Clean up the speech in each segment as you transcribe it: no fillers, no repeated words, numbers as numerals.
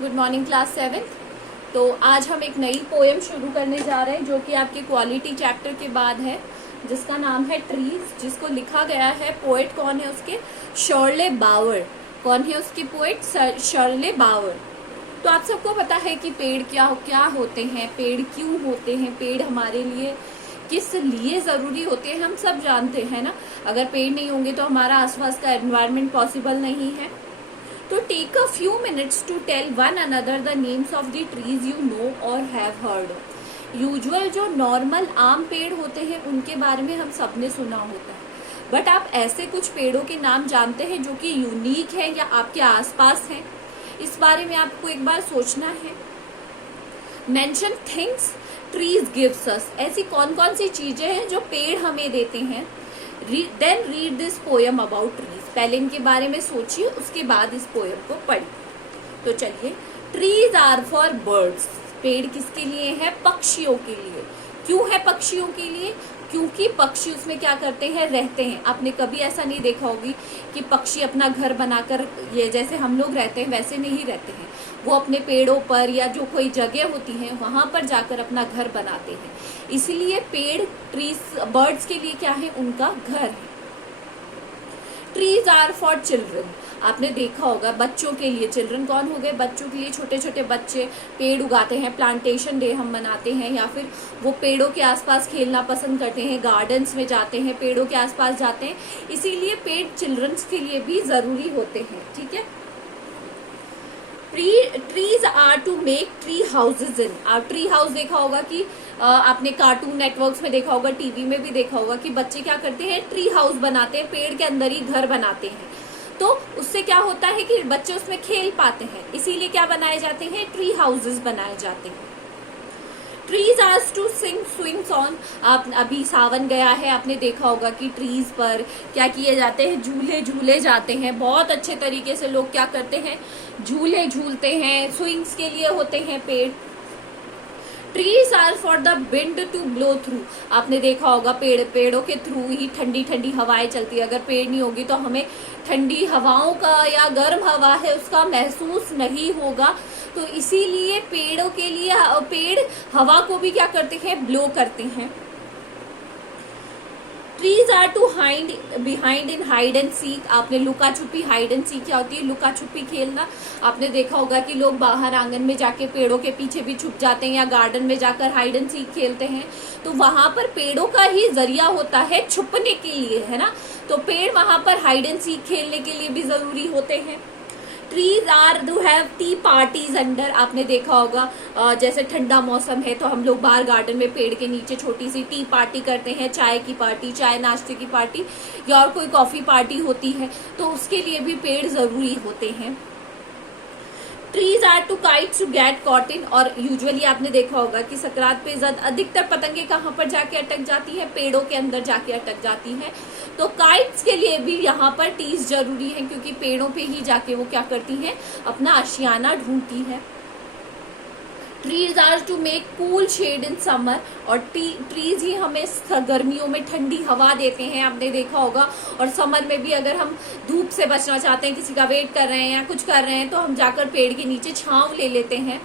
Good morning class 7। तो आज हम एक नई पोएम शुरू करने जा रहे हैं जो कि आपके क्वालिटी चैप्टर के बाद है, जिसका नाम है ट्रीज, जिसको लिखा गया है। पोएट कौन है उसके? शर्ले बावर। कौन है उसके पोएट? शर्ले बावर। तो आप सबको पता है कि पेड़ क्या क्या होते हैं, पेड़ क्यों होते हैं, पेड़ हमारे लिए किस लिए जरूरी होते हैं, हम सब जानते हैं ना। अगर पेड़ नहीं होंगे तो हमारा आसपास का एनवायरनमेंट पॉसिबल नहीं है। तो take a few minutes to tell one another the names of the trees you know और हैव हर्ड। यूजुअल जो नॉर्मल आम पेड़ होते हैं उनके बारे में हम सबने सुना होता है, बट आप ऐसे कुछ पेड़ों के नाम जानते हैं जो कि यूनिक है या आपके आसपास हैं? इस बारे में आपको एक बार सोचना है। Mention things trees gives us. ऐसी कौन कौन सी चीजें हैं जो पेड़ हमें देते हैं? Then read this poem about trees. पहले इनके बारे में सोचिए, उसके बाद इस पोएम को पढ़िए। तो चलिए, ट्रीज आर फॉर बर्ड्स। पेड़ किसके लिए है? पक्षियों के लिए। क्यों है पक्षियों के लिए? क्योंकि पक्षी उसमें क्या करते हैं? रहते हैं। आपने कभी ऐसा नहीं देखा होगी कि पक्षी अपना घर बनाकर, ये जैसे हम लोग रहते हैं वैसे नहीं रहते हैं। वो अपने पेड़ों पर या जो कोई जगह होती है वहां पर जाकर अपना घर बनाते हैं। इसलिए पेड़ ट्रीज बर्ड्स के लिए क्या है? उनका घर है। Trees are for children. आपने देखा होगा बच्चों के लिए। चिल्ड्रन कौन हो गए? बच्चों के लिए। छोटे छोटे बच्चे पेड़ उगाते हैं, प्लांटेशन डे हम मनाते हैं, या फिर वो पेड़ों के आसपास खेलना पसंद करते हैं, गार्डन्स में जाते हैं, पेड़ों के आसपास जाते हैं। इसीलिए पेड़ चिल्ड्रंस के लिए भी जरूरी होते हैं। ठीक है। Trees are to make tree houses in. आप ट्री हाउस देखा होगा कि आपने कार्टून नेटवर्क्स में देखा होगा, टीवी में भी देखा होगा कि बच्चे क्या करते हैं? ट्री हाउस बनाते हैं, पेड़ के अंदर ही घर बनाते हैं। तो उससे क्या होता है कि बच्चे उसमें खेल पाते हैं, इसीलिए क्या बनाए जाते हैं? ट्री हाउसेज बनाए जाते हैं। Trees are to sing swings on. आप अभी सावन गया है, आपने देखा होगा कि ट्रीज पर क्या किए जाते हैं? झूले झूले जाते हैं। बहुत अच्छे तरीके से लोग क्या करते हैं? झूले झूलते हैं। स्विंग्स के लिए होते हैं पेड़। Trees are for the wind to blow through. आपने देखा होगा पेड़ों के थ्रू ही ठंडी ठंडी हवाएं चलती है। अगर पेड़ नहीं होगी तो हमें ठंडी हवाओं का या गर्म हवा है उसका महसूस नहीं होगा। तो इसीलिए पेड़ों के लिए पेड़ हवा को भी क्या करते हैं? ब्लो करते हैं। Trees are to hide behind in hide and seek. आपने लुका छुपी, हाइड एंड सीक क्या होती है? लुका छुपी खेलना। आपने देखा होगा कि लोग बाहर आंगन में जाके पेड़ों के पीछे भी छुप जाते हैं या गार्डन में जाकर हाइड एंड सीक खेलते हैं। तो वहां पर पेड़ों का ही जरिया होता है छुपने के लिए, है ना। तो पेड़ वहां पर हाइड एंड सीक खेलने के लिए भी जरूरी होते हैं। Trees are do have tea parties under. आपने देखा होगा जैसे ठंडा मौसम है तो हम लोग बाहर गार्डन में पेड़ के नीचे छोटी सी टी पार्टी करते हैं। चाय की पार्टी, चाय नाश्ते की पार्टी, या और कोई कॉफी पार्टी होती है, तो उसके लिए भी पेड़ जरूरी होते हैं। Trees are to kites to get caught in. और यूजुअली आपने देखा होगा कि संक्रांत पे अधिकतर पतंगे कहाँ पर जाके अटक जाती है? पेड़ों के अंदर जाके अटक जाती है। तो काइट्स के लिए भी यहाँ पर ट्रीज जरूरी है, क्योंकि पेड़ों पे ही जाके वो क्या करती हैं? अपना आशियाना ढूंढती है। Trees are to make cool shade in summer. और ट्रीज ही हमें गर्मियों में ठंडी हवा देते हैं, आपने देखा होगा। और समर में भी अगर हम धूप से बचना चाहते हैं, किसी का वेट कर रहे हैं या कुछ कर रहे हैं, तो हम जाकर पेड़ के नीचे छांव ले लेते हैं।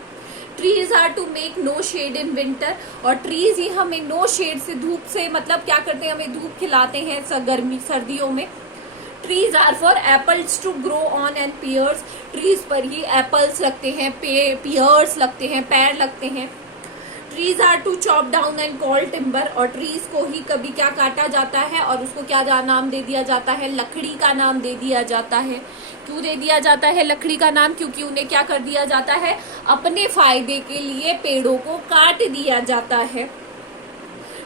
Trees are to make no shade in winter. और ट्रीज ही हमें नो शेड से, धूप से मतलब क्या करते हैं? हमें धूप खिलाते हैं सर्दियों में। Trees are for apples to grow on and pears. Trees पर ही एप्पल्स लगते हैं, पियर्स लगते हैं, पेड़ लगते हैं। Trees are to chop down and call timber. और ट्रीज को ही कभी क्या काटा जाता है और उसको क्या नाम दे दिया जाता है? लकड़ी का नाम दे दिया जाता है। क्यों दे दिया जाता है लकड़ी का नाम? क्योंकि उन्हें क्या कर दिया जाता है? अपने फायदे के लिए पेड़ों को काट दिया जाता है।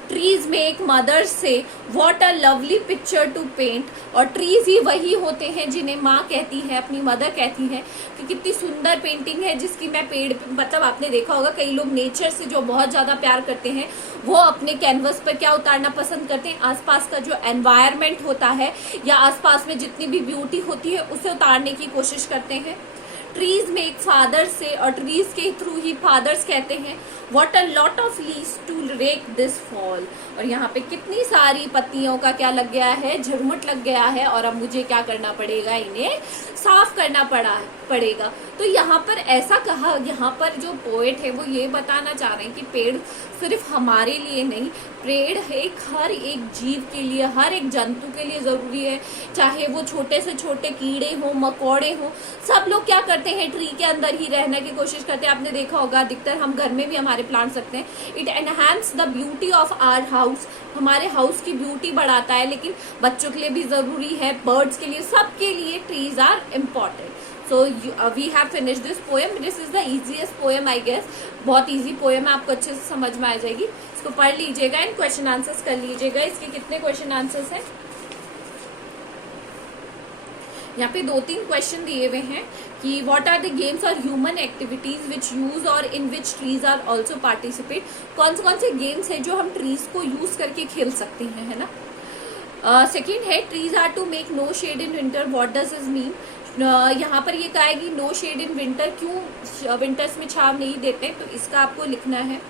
Trees make mother say what a lovely picture to paint. और ट्रीज ही वही होते हैं जिन्हें माँ कहती है, अपनी मदर कहती है कि कितनी सुंदर पेंटिंग है जिसकी मैं पेड़, मतलब आपने देखा होगा कई लोग नेचर से जो बहुत ज्यादा प्यार करते हैं वो अपने कैनवस पर क्या उतारना पसंद करते हैं? आसपास का जो एनवायरनमेंट होता है या आसपास में जितनी भी ब्यूटी होती है उसे उतारने की कोशिश करते हैं। ट्रीज मेक फादर से, और ट्रीज के थ्रू ही फादर्स कहते हैं what a lot of leaves to rake this fall. और यहाँ पे कितनी सारी पत्तियों का क्या लग गया है, झुरमुट लग गया है, और अब मुझे क्या करना पड़ेगा, इन्हें साफ करना पड़ेगा। तो यहाँ पर ऐसा कहा, यहाँ पर जो पोएट है वो ये बताना चाह रहे हैं कि पेड़ सिर्फ हमारे लिए नहीं, पेड़ हर एक जीव के लिए, हर एक जंतु के लिए जरूरी है, चाहे वो छोटे से छोटे कीड़े हो, मकोड़े हो, सब लोग क्या करते हैं, ट्री के अंदर ही रहने की कोशिश करते हैं। आपने देखा होगा अधिकतर हम घर में भी हमारे प्लांट्स रखते हैं। It enhance the beauty of our house, हमारे हाउस की ब्यूटी बढ़ाता है। लेकिन बच्चों के लिए भी जरूरी है, बर्ड्स के लिए, सबके लिए trees are important. So we have finish this poem. This is the easiest poem I guess, बहुत इजी पोएम है, आपको अच्छे से समझ में आ जाएगी। इसको पढ़ लीजिएगा एंड क्वेश्चन आंसर्स कर लीजिएगा। इसके कितने क्वेश्चन आंसर्स हैं, यहाँ पे 2-3 क्वेश्चन दिए हुए हैं कि व्हाट आर द गेम्स और ह्यूमन एक्टिविटीज विच यूज और इन विच ट्रीज आर ऑल्सो पार्टिसिपेट। कौन से गेम्स है जो हम ट्रीज को यूज करके खेल सकते हैं, है ना। सेकेंड है trees are to make no shade in winter, what does is mean. यहाँ पर ये कहेगी नो शेड इन विंटर, क्यों विंटर्स में छाव नहीं देते, तो इसका आपको लिखना है।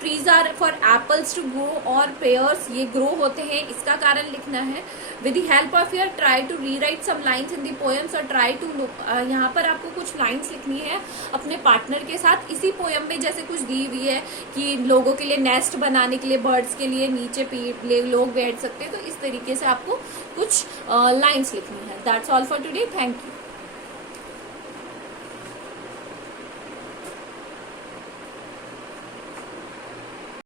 Trees are for apples to grow और पेयर्स, ये ग्रो होते हैं, इसका कारण लिखना है। With the help of your try to rewrite some lines in the poems, और ट्राई टू, यहाँ पर आपको कुछ लाइन्स लिखनी है अपने पार्टनर के साथ। इसी पोएम में जैसे कुछ दी हुई है कि लोगों के लिए नेस्ट बनाने के लिए, बर्ड्स के लिए नीचे लोग बैठ सकते हैं, तो इस तरीके से आपको कुछ लाइन्स लिखनी है। That's all for today, thank you.